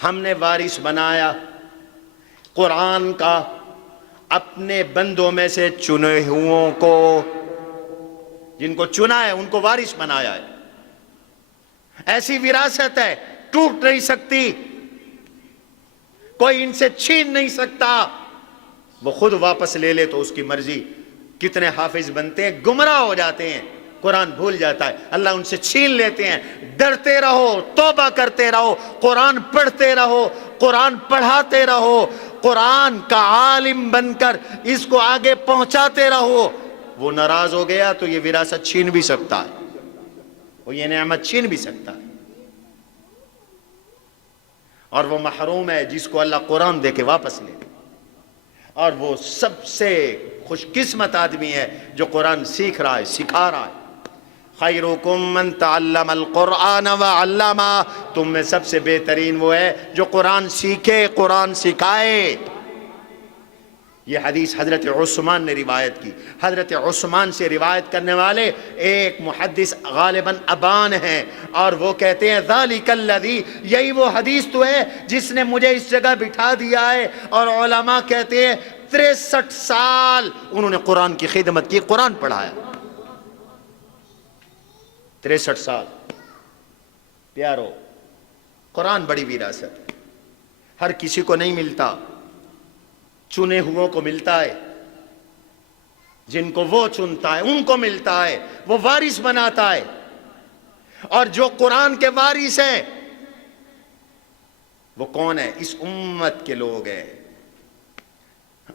ہم نے وارث بنایا قرآن کا اپنے بندوں میں سے چنے ہوئوں کو، جن کو چنا ہے ان کو وارث بنایا ہے۔ ایسی وراثت ہے ٹوٹ نہیں سکتی، کوئی ان سے چھین نہیں سکتا، وہ خود واپس لے لے تو اس کی مرضی۔ کتنے حافظ بنتے ہیں گمراہ ہو جاتے ہیں، قرآن بھول جاتا ہے، اللہ ان سے چھین لیتے ہیں۔ ڈرتے رہو، توبہ کرتے رہو، قرآن پڑھتے رہو، قرآن پڑھاتے رہو، قرآن کا عالم بن کر اس کو آگے پہنچاتے رہو۔ وہ ناراض ہو گیا تو یہ وراثت چھین بھی سکتا ہے، وہ یہ نعمت چھین بھی سکتا ہے، اور وہ محروم ہے جس کو اللہ قرآن دے کے واپس لے۔ اور وہ سب سے خوش قسمت آدمی ہے جو قرآن سیکھ رہا ہے، سکھا رہا ہے۔ خیرکم من تعلم القرآن وعلمہ، تم میں سب سے بہترین وہ ہے جو قرآن سیکھے، قرآن سکھائے۔ یہ حدیث حضرت عثمان نے روایت کی۔ حضرت عثمان سے روایت کرنے والے ایک محدث غالباً ابان ہیں، اور وہ کہتے ہیں ذالک الذی، یہی وہ حدیث تو ہے جس نے مجھے اس جگہ بٹھا دیا ہے۔ اور علماء کہتے ہیں 63 سال انہوں نے قرآن کی خدمت کی، قرآن پڑھایا، 63 سال۔ پیارو، قرآن بڑی وراثت ہے، ہر کسی کو نہیں ملتا، چنے ہوئوں کو ملتا ہے، جن کو وہ چنتا ہے ان کو ملتا ہے، وہ وارث بناتا ہے۔ اور جو قرآن کے وارث ہیں وہ کون ہے؟ اس امت کے لوگ ہیں،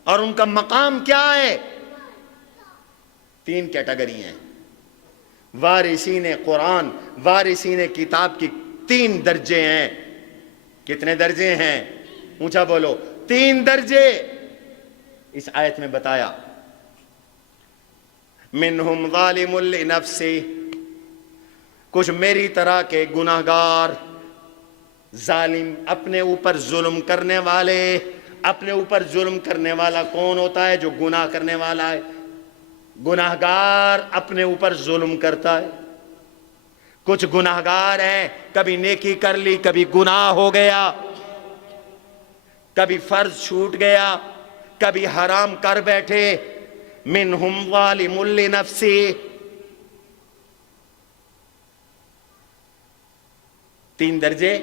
اور ان کا مقام کیا ہے؟ 3 کیٹیگری ہیں۔ وارثین قرآن، وارثین کتاب کی 3 درجے ہیں۔ کتنے درجے ہیں؟ اونچا بولو، 3 درجے اس آیت میں بتایا۔ منہم ظالم لنفسہ، کچھ میری طرح کے گناہگار، ظالم اپنے اوپر ظلم کرنے والے۔ اپنے اوپر ظلم کرنے والا کون ہوتا ہے؟ جو گناہ کرنے والا ہے۔ گناہگار اپنے اوپر ظلم کرتا ہے۔ کچھ گناہگار ہیں، کبھی نیکی کر لی، کبھی گناہ ہو گیا، کبھی فرض چھوٹ گیا، کبھی حرام کر بیٹھے۔ منہم ظالم لنفسہ، تین درجے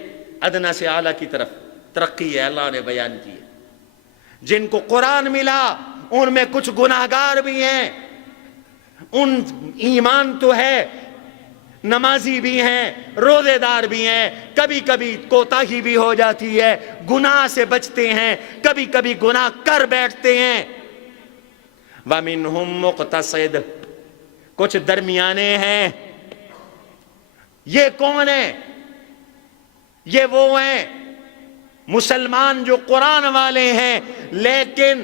ادنا سے اعلیٰ کی طرف ترقی ہے اللہ نے بیان کی ہے۔ جن کو قرآن ملا ان میں کچھ گناہگار بھی ہیں، ان ایمان تو ہے، نمازی بھی ہیں، روزے دار بھی ہیں، کبھی کبھی کوتاہی بھی ہو جاتی ہے، گناہ سے بچتے ہیں، کبھی کبھی گناہ کر بیٹھتے ہیں۔ وَمِنْهُمْ مُقْتَصِدٌ، کچھ درمیانے ہیں۔ یہ کون ہیں؟ یہ وہ ہیں مسلمان جو قرآن والے ہیں لیکن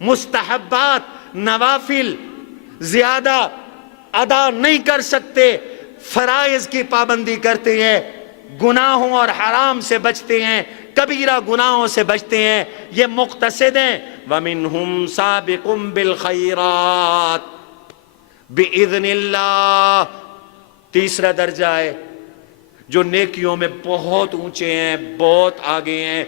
مستحبات نوافل زیادہ ادا نہیں کر سکتے، فرائض کی پابندی کرتے ہیں، گناہوں اور حرام سے بچتے ہیں، کبیرہ گناہوں سے بچتے ہیں، یہ مقتصد ہیں۔ وَمِنْهُمْ سَابِقٌ بِالْخَيْرَاتِ بِإِذْنِ اللَّهِ، تیسرا درجہ ہے جو نیکیوں میں بہت اونچے ہیں، بہت آگے ہیں،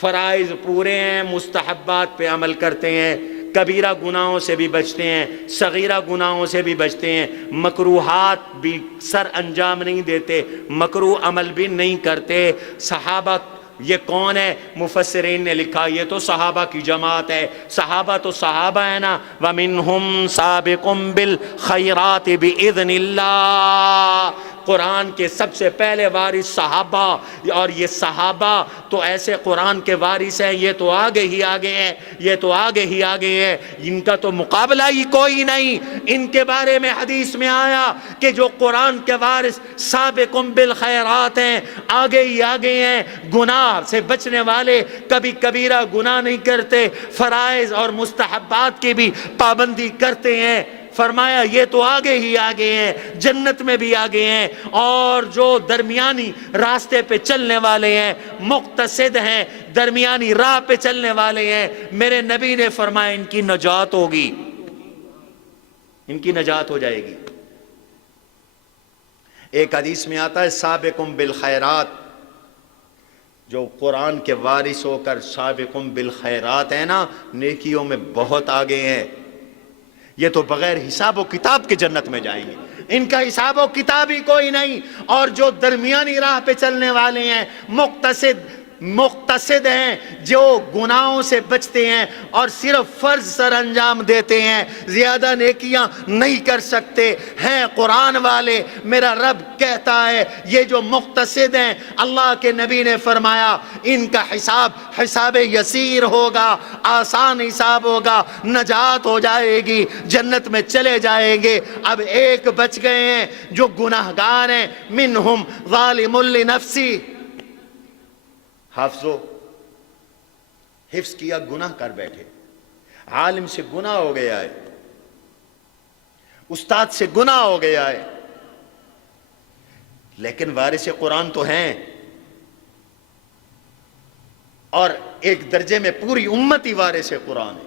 فرائض پورے ہیں، مستحبات پہ عمل کرتے ہیں، کبیرہ گناہوں سے بھی بچتے ہیں، صغیرہ گناہوں سے بھی بچتے ہیں، مکروہات بھی سر انجام نہیں دیتے، مکروہ عمل بھی نہیں کرتے۔ صحابہ یہ کون ہے؟ مفسرین نے لکھا یہ تو صحابہ کی جماعت ہے۔ صحابہ تو صحابہ ہے نا۔ وَمِنْهُمْ سَابِقٌ بِالْخَيْرَاتِ بِإِذْنِ اللَّهِ، قرآن کے سب سے پہلے وارث صحابہ، اور یہ صحابہ تو ایسے قرآن کے وارث ہیں، یہ تو آگے ہی آگے ہیں، یہ تو آگے ہی آگے ہیں، ان کا تو مقابلہ ہی کوئی نہیں۔ ان کے بارے میں حدیث میں آیا کہ جو قرآن کے وارث سابقٌ بالخیرات ہیں، آگے ہی آگے ہیں، گناہ سے بچنے والے، کبھی کبیرہ گناہ نہیں کرتے، فرائض اور مستحبات کی بھی پابندی کرتے ہیں۔ فرمایا یہ تو آگے ہی آگے ہیں، جنت میں بھی آگے ہیں۔ اور جو درمیانی راستے پہ چلنے والے ہیں، مقتصد ہیں، درمیانی راہ پہ چلنے والے ہیں، میرے نبی نے فرمایا ان کی نجات ہوگی، ان کی نجات ہو جائے گی۔ ایک حدیث میں آتا ہے سابقٌ بالخیرات، جو قرآن کے وارث ہو کر سابقٌ بالخیرات ہیں نا، نیکیوں میں بہت آگے ہیں، یہ تو بغیر حساب و کتاب کے جنت میں جائیں گے، ان کا حساب و کتاب ہی کوئی نہیں۔ اور جو درمیانی راہ پہ چلنے والے ہیں، مقتصد ہیں، جو گناہوں سے بچتے ہیں اور صرف فرض سر انجام دیتے ہیں، زیادہ نیکیاں نہیں کر سکتے، ہیں قرآن والے۔ میرا رب کہتا ہے یہ جو مقتصد ہیں، اللہ کے نبی نے فرمایا ان کا حساب یسیر ہوگا، آسان حساب ہوگا، نجات ہو جائے گی، جنت میں چلے جائیں گے۔ اب ایک بچ گئے ہیں جو گناہگار ہیں، منہم ظالم لنفسہ، حفظ کیا، گناہ کر بیٹھے، عالم سے گناہ ہو گیا ہے، استاد سے گناہ ہو گیا ہے، لیکن وارث قرآن تو ہیں، اور ایک درجے میں پوری امت ہی وارث قرآن ہے۔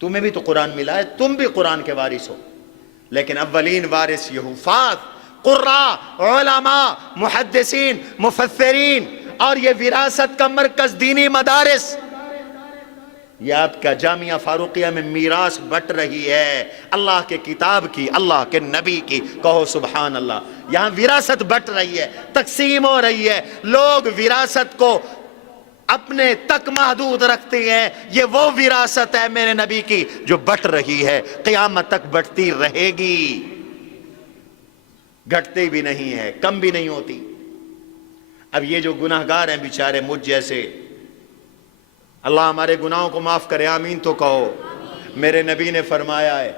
تمہیں بھی تو قرآن ملا ہے، تم بھی قرآن کے وارث ہو، لیکن اولین وارث یہ حفاظ، قراء، علماء، محدثین، مفسرین، اور یہ وراثت کا مرکز دینی مدارس، یہ آپ کا جامعہ فاروقیہ میں میراث بٹ رہی ہے، اللہ کے کتاب کی، اللہ کے نبی کی، کہو سبحان اللہ۔ یہاں وراثت بٹ رہی ہے، تقسیم ہو رہی ہے، لوگ وراثت کو اپنے تک محدود رکھتے ہیں، یہ وہ وراثت ہے میرے نبی کی جو بٹ رہی ہے، قیامت تک بٹتی رہے گی، گھٹتی بھی نہیں ہے، کم بھی نہیں ہوتی۔ اب یہ جو گناہگار ہیں بیچارے مجھ جیسے، اللہ ہمارے گناہوں کو معاف کرے، آمین تو کہو۔ میرے نبی نے فرمایا ہے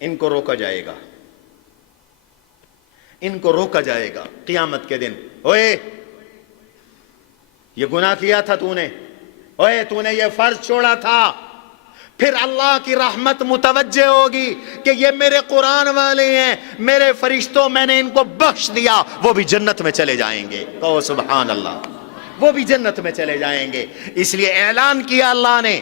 ان کو روکا جائے گا، ان کو روکا جائے گا قیامت کے دن۔ اوئے یہ گناہ کیا تھا تو نے، اوئے تو نے یہ فرض چھوڑا تھا، پھر اللہ کی رحمت متوجہ ہوگی کہ یہ میرے قرآن والے ہیں، میرے فرشتوں، میں نے ان کو بخش دیا، وہ بھی جنت میں چلے جائیں گے۔ کہو سبحان اللہ، وہ بھی جنت میں چلے جائیں گے۔ اس لیے اعلان کیا اللہ نے،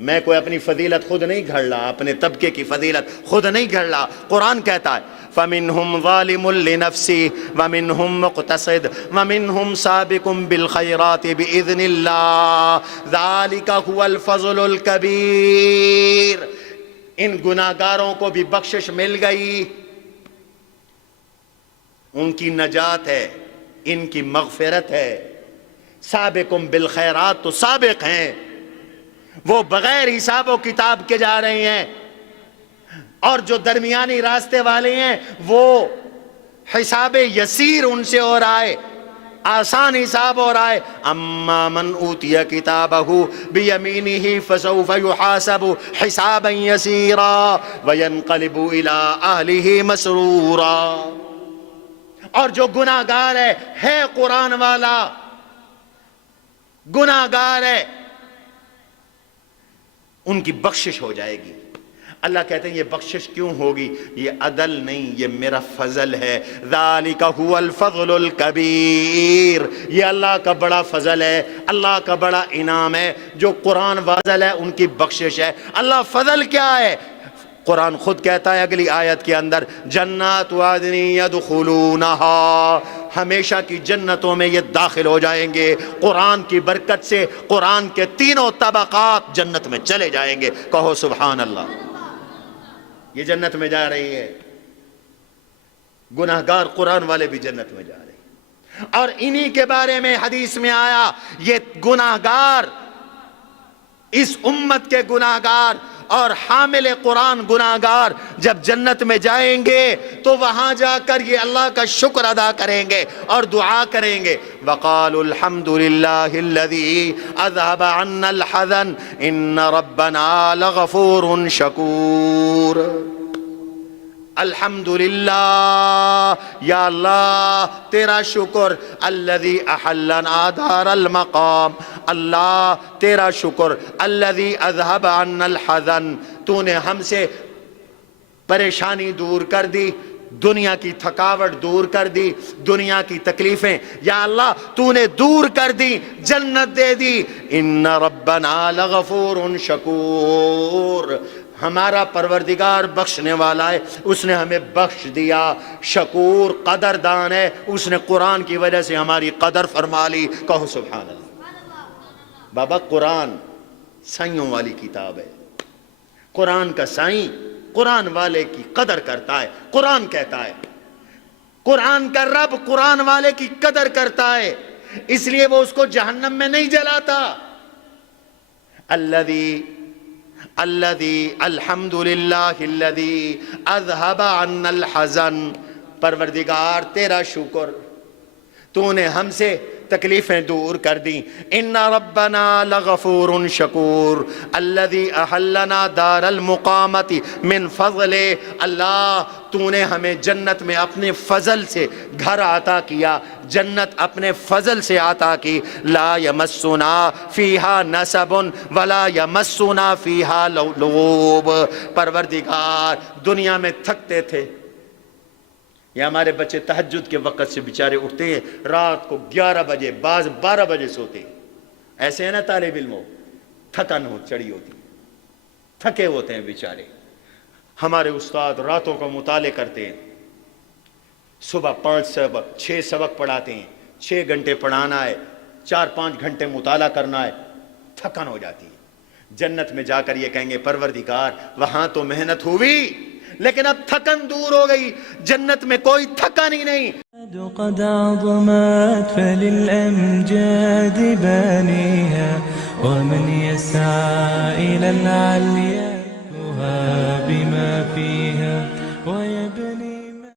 میں کوئی اپنی فضیلت خود نہیں گھڑ رہا، اپنے طبقے کی فضیلت خود نہیں گھڑ رہا، قرآن کہتا ہے فَمِنْهُمْ ظَالِمٌ لِنَفْسِهِ وَمِنْهُمْ مُقْتَصِدٌ وَمِنْهُمْ سَابِقٌ بِالْخَيْرَاتِ بِإِذْنِ اللَّهِ ذَلِكَ هُوَ الْفَضْلُ الْكَبِيرُ۔ ان گناہگاروں کو بھی بخشش مل گئی، ان کی نجات ہے، ان کی مغفرت ہے۔ سابقٌ بالخیرات تو سابق ہیں، وہ بغیر حساب و کتاب کے جا رہے ہیں، اور جو درمیانی راستے والے ہیں وہ حساب یسیر ان سے ہو رہا ہے، آسان حساب ہو رہا ہے۔ اما من اوتی کتابہ بیمینہ فسوف یحاسب حسابا یسیرا وینقلب الی اہلہ مسرورا۔ اور جو گناہگار ہے قرآن والا، گناہگار ہے، ان کی بخشش ہو جائے گی۔ اللہ کہتے ہیں یہ بخشش کیوں ہوگی؟ یہ عدل نہیں، یہ میرا فضل ہے۔ ذالک هو الفضل الکبیر، یہ اللہ کا بڑا فضل ہے، اللہ کا بڑا انعام ہے۔ جو قرآن فضل ہے ان کی بخشش ہے۔ اللہ فضل کیا ہے؟ قرآن خود کہتا ہے اگلی آیت کے اندر جنات عدن یدخلونہا، ہمیشہ کی جنتوں میں یہ داخل ہو جائیں گے۔ قرآن کی برکت سے قرآن کے تینوں طبقات جنت میں چلے جائیں گے۔ کہو سبحان اللہ۔ یہ جنت میں جا رہی ہے، گناہگار قرآن والے بھی جنت میں جا رہے ہیں۔ اور انہی کے بارے میں حدیث میں آیا، یہ گناہگار، اس امت کے گناہگار اور حامل قرآن گناہگار جب جنت میں جائیں گے تو وہاں جا کر یہ اللہ کا شکر ادا کریں گے اور دعا کریں گے۔ وقالوا الحمد للہ الذی اذهب عنا الحزن ان ربنا لغفور شکور۔ الحمدللہ، یا اللہ تیرا شکر، الذی احلنا دار المقام، اللہ تیرا شکر، الذی اذهب عنا الحزن، تو نے ہم سے پریشانی دور کر دی، دنیا کی تھکاوٹ دور کر دی، دنیا کی تکلیفیں یا اللہ تو نے دور کر دی، جنت دے دی۔ ان ربنا لغفور شکور، ہمارا پروردگار بخشنے والا ہے، اس نے ہمیں بخش دیا۔ شکور، قدردان ہے، اس نے قرآن کی وجہ سے ہماری قدر فرما لی۔ کہو سبحان اللہ۔ بابا قرآن سائیوں والی کتاب ہے، قرآن کا سائیں قرآن والے کی قدر کرتا ہے۔ قرآن کہتا ہے، قرآن کا رب قرآن والے کی قدر کرتا ہے، اس لیے وہ اس کو جہنم میں نہیں جلاتا۔ الذی الحمدللہ الذی اذهب عنا الحزن، پروردگار تیرا شکر، تو نے ہم سے تکلیفیں دور کر دیں۔ ان ربنا لغفور شکور الذی احلنا دار المقامت من فضل، اللہ تو نے ہمیں جنت میں اپنے فضل سے گھر عطا کیا، جنت اپنے فضل سے عطا کی۔ لا یمسنا فیہا نصب ولا یمسنا فیہا لغوب، پروردگار دنیا میں تھکتے تھے، یا ہمارے بچے تہجد کے وقت سے بیچارے اٹھتے ہیں رات کو 11 بجے، بعض 12 بجے سوتے ہیں، ایسے ہیں نا طالب علموں، تھکن ہو چڑی ہوتی، تھکے ہوتے ہیں بیچارے۔ ہمارے استاد راتوں کا مطالعے کرتے ہیں، صبح 5 سبق 6 سبق پڑھاتے ہیں، 6 گھنٹے پڑھانا ہے، 4-5 گھنٹے مطالعہ کرنا ہے، تھکن ہو جاتی ہے۔ جنت میں جا کر یہ کہیں گے پروردگار وہاں تو محنت ہوئی لیکن اب تھکن دور ہو گئی، جنت میں کوئی تھکن ہی نہیں۔ قد عظمت فللأمجاد بانيها ومن يسعى إلى العليا بما فيها